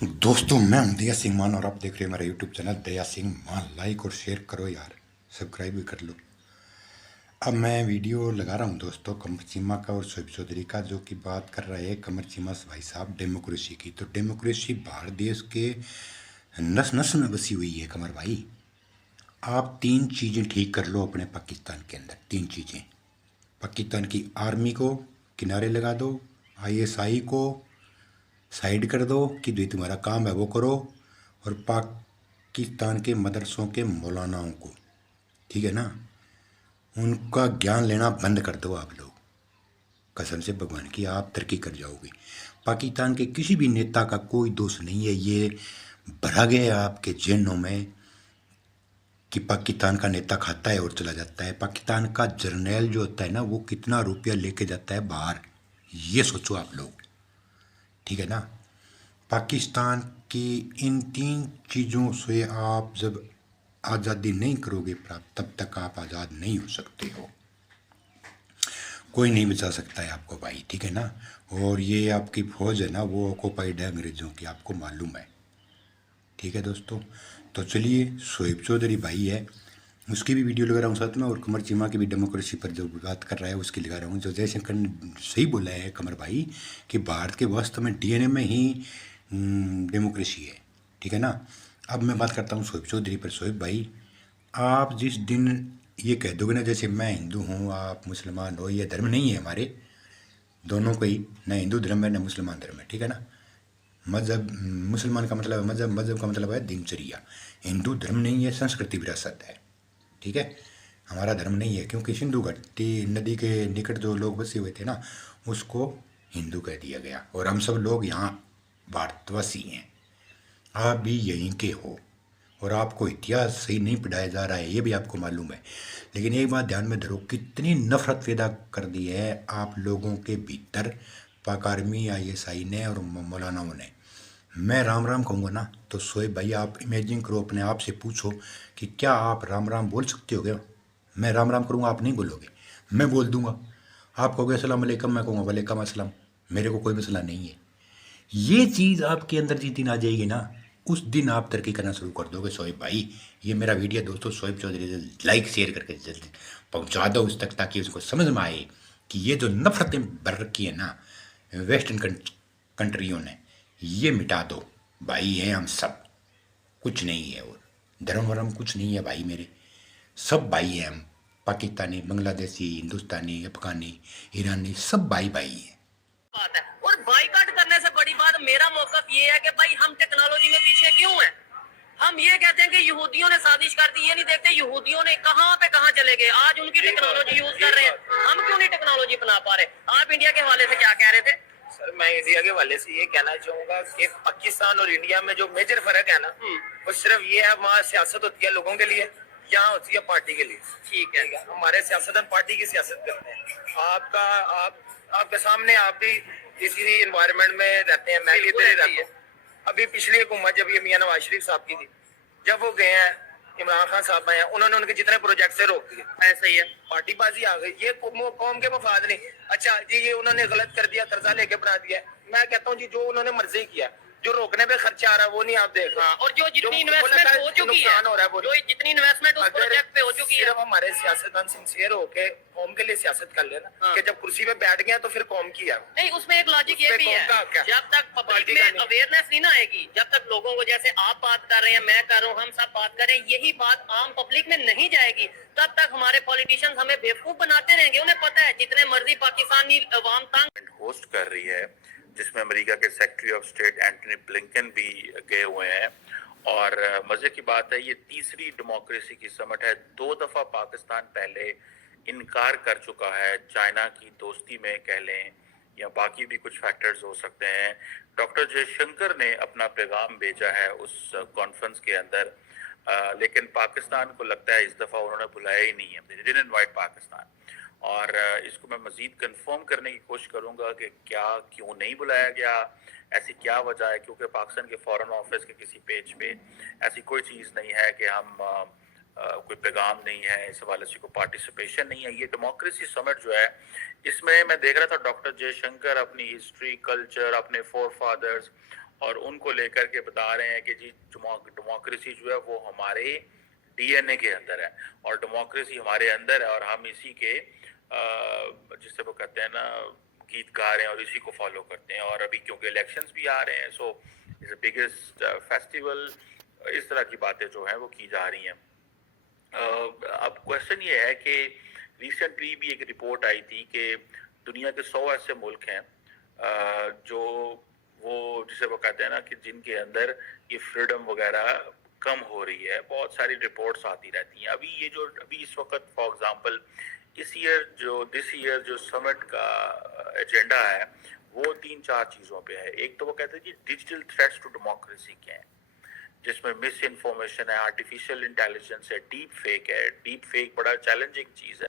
दोस्तों मैं हूं दया सिंह मान और आप देख रहे हैं मेरा यूट्यूब चैनल दया सिंह मान। लाइक और शेयर करो यार, सब्सक्राइब भी कर लो। अब मैं वीडियो लगा रहा हूं दोस्तों कमर चीमा का और शोएब चौधरी का, जो कि बात कर रहे हैं कमर चीमा भाई साहब डेमोक्रेसी की। तो डेमोक्रेसी भारत देश के नस नस में बसी हुई है कमर भाई। आप तीन चीज़ें ठीक कर लो अपने पाकिस्तान के अंदर, तीन चीज़ें। पाकिस्तान की आर्मी को किनारे लगा दो, आईएसआई को साइड कर दो कि जो तुम्हारा काम है वो करो, और पाकिस्तान के मदरसों के मौलानाओं को, ठीक है ना, उनका ज्ञान लेना बंद कर दो आप लोग। कसम से भगवान की आप तरक्की कर जाओगे। पाकिस्तान के किसी भी नेता का कोई दोष नहीं है, ये भरा गया है आपके जेनों में कि पाकिस्तान का नेता खाता है और चला जाता है। पाकिस्तान का जर्नैल जो होता है ना, वो कितना रुपया लेके जाता है बाहर, ये सोचो आप लोग, ठीक है ना। पाकिस्तान की इन तीन चीज़ों से आप जब आज़ादी नहीं करोगे प्राप्त, तब तक आप आज़ाद नहीं हो सकते हो। कोई नहीं बचा सकता है आपको भाई, ठीक है ना। और ये आपकी फौज है ना, वो ऑक्युपाइड है अंग्रेज़ों की, आपको मालूम है, ठीक है दोस्तों। तो चलिए, शोएब चौधरी भाई है, उसकी भी वीडियो लगा रहा हूँ साथ में, और कमर चीमा की भी डेमोक्रेसी पर जो बात कर रहा है उसकी लगा रहा हूँ। जो जयशंकर ने सही बोला है कमर भाई कि भारत के वास्तव में डीएनए में ही डेमोक्रेसी है, ठीक है ना। अब मैं बात करता हूँ शोएब चौधरी पर। शोएब भाई, आप जिस दिन ये कह दोगे ना, जैसे मैं हिंदू हूँ आप मुसलमान हो, ये धर्म नहीं है हमारे दोनों को ही, न हिंदू धर्म है न मुसलमान धर्म है, ठीक है ना। मज़हब, मुसलमान का मतलब है मज़हब, मज़हब का मतलब है दिनचर्या। हिंदू धर्म नहीं है, संस्कृति विरासत है, ठीक है। हमारा धर्म नहीं है, क्योंकि सिंधु घाटी नदी के निकट जो लोग बसे हुए थे ना, उसको हिंदू कह दिया गया, और हम सब लोग यहाँ भारतवासी हैं। आप भी यहीं के हो, और आपको इतिहास सही नहीं पढ़ाया जा रहा है, ये भी आपको मालूम है। लेकिन एक बात ध्यान में धरो, कितनी नफरत पैदा कर दी है आप लोगों के भीतर पाक आर्मी, आईएसआई ने और मौलानाओं ने। मैं राम राम कहूँगा ना, तो शोएब भाई आप इमेजिन करो, अपने आप से पूछो कि क्या आप राम राम बोल सकते हो क्या। मैं राम राम करूँगा, आप नहीं बोलोगे, मैं बोल दूंगा। आप कहोगे अस्सलाम वालेकुम, मैं कहूँगा वालेकुम अस्सलाम, मेरे को कोई मसला नहीं है। ये चीज़ आपके अंदर जिस दिन आ जाएगी ना, उस दिन आप तरक्की करना शुरू कर दोगे शोएब भाई। ये मेरा वीडियो दोस्तों शोएब चौधरी से लाइक शेयर करके जल्दी पहुंचा दो उस तक, ताकि उसको समझ में आए कि ये जो नफरतें भर रखी है ना वेस्टर्न कंट्रियों ने, ये मिटा दो भाई। हैं हम सब, कुछ नहीं है, और धर्म वरम कुछ नहीं है भाई मेरे, सब भाई हैं हम। पाकिस्तानी, बांग्लादेशी, हिंदुस्तानी, अफगानी, ईरानी, सब भाई भाई हैं। बात है। और बाइकाट करने से बड़ी बात मेरा मौकफ ये है कि भाई हम टेक्नोलॉजी में पीछे क्यों हैं। हम ये कहते हैं कि यहूदियों ने साजिश कर दी, ये नहीं देखते यहूदियों ने कहां पे कहां चले गए, आज उनकी टेक्नोलॉजी यूज कर रहे हैं, हम क्यों नहीं टेक्नोलॉजी अपना पा रहे। आप इंडिया के हवाले से क्या कह रहे थे। सर मैं इंडिया के हवाले से ये कहना चाहूंगा कि पाकिस्तान और इंडिया में जो मेजर फर्क है ना, वो सिर्फ ये है, वहाँ सियासत होती है लोगों के लिए, यहाँ होती है पार्टी के लिए। ठीक है। हमारे सियासतदान पार्टी की सियासत करते हैं। आपका आपके सामने आप भी इसी इन्वायरमेंट में रहते हैं, मैं भी इधर ही रहता हूँ। अभी पिछली हुकूमत जब ये मियां नवाज शरीफ साहब की थी, जब वो गए हैं, इमरान खान साहब आए हैं, उन्होंने उनके जितने प्रोजेक्ट से रोक दिए। ऐसा ही है, पार्टीबाजी आ गई, ये कौम के मफाद नहीं। अच्छा जी, ये उन्होंने गलत कर दिया, कर्जा लेके बना दिया। मैं कहता हूँ जी, जो उन्होंने मर्जी किया, जो रोकने पे खर्चा आ रहा है वो नहीं आप देख रहे। और जो जितनी इन्वेस्टमेंट हो चुकी है, हो रहा है, जो जितनी इन्वेस्टमेंट उस प्रोजेक्ट पे हो चुकी है। सिर्फ हमारे सियासतदान सिंसियर होके कौम के लिए सियासत कर लेना, कि जब कुर्सी पे बैठ गया तो फिर कौम की है। नहीं, उसमें एक लॉजिक ये भी है, जब तक पब्लिक में अवेयरनेस नहीं ना आएगी, जब तक लोगों को, जैसे आप बात कर रहे हैं, मैं कर रहा हूँ, हम सब बात कर रहे हैं, यही बात आम पब्लिक में नहीं जाएगी, तब तक हमारे पॉलिटिशियंस हमें बेवकूफ बनाते रहेंगे। उन्हें पता है जितने मर्जी पाकिस्तानी अवाम तंग होस्ट कर रही है, जिसमें अमेरिका के secretary of state Antony Blinken भी गए हुए हैं। और मजे की बात है, ये तीसरी डेमोक्रेसी की समिट है। 2 दफा पाकिस्तान पहले इनकार कर चुका है, चाइना की दोस्ती में कह लें या बाकी भी कुछ फैक्टर्स हो सकते हैं। डॉक्टर जयशंकर ने अपना पैगाम भेजा है उस कॉन्फ्रेंस के अंदर, लेकिन पाकिस्तान को लगता है इस दफा उन्होंने बुलाया ही नहीं है, दे डिडंट इनवाइट पाकिस्तान। और इसको मैं मजीद कंफर्म करने की कोशिश करूंगा कि क्या, क्यों नहीं बुलाया गया, ऐसी क्या वजह है। क्योंकि पाकिस्तान के फॉरेन ऑफिस के किसी पेज पे ऐसी कोई चीज़ नहीं है कि हम कोई पैगाम नहीं है, इस हवाले से कोई पार्टिसिपेशन नहीं है। ये डेमोक्रेसी समिट जो है, इसमें मैं देख रहा था डॉक्टर जयशंकर अपनी हिस्ट्री, कल्चर, अपने फोर फादर्स और उनको लेकर के बता रहे हैं कि जी डेमोक्रेसी जो है वो हमारे डीएनए के अंदर है और डेमोक्रेसी हमारे अंदर है और हम इसी के जिसे वो कहते हैं ना गीत गा रहे हैं और इसी को फॉलो करते हैं। और अभी क्योंकि इलेक्शंस भी आ रहे हैं, सो इज बिगेस्ट फेस्टिवल, इस तरह की बातें जो हैं वो की जा रही हैं। अब क्वेश्चन ये है कि रिसेंटली भी एक रिपोर्ट आई थी कि दुनिया के 100 ऐसे मुल्क हैं जो वो जिसे वो कहते हैं ना कि जिनके अंदर ये फ्रीडम वगैरह कम हो रही है। बहुत सारी रिपोर्ट्स आती रहती हैं। अभी इस वक्त फॉर एग्जांपल दिस ईयर जो समिट का एजेंडा है वो 3-4 चीज़ों पे है। एक तो वो कहते हैं कि डिजिटल थ्रेट्स टू डेमोक्रेसी क्या है, जिसमें मिस इन्फॉर्मेशन है, आर्टिफिशियल इंटेलिजेंस है, डीप फेक है। डीप फेक बड़ा चैलेंजिंग चीज़ है।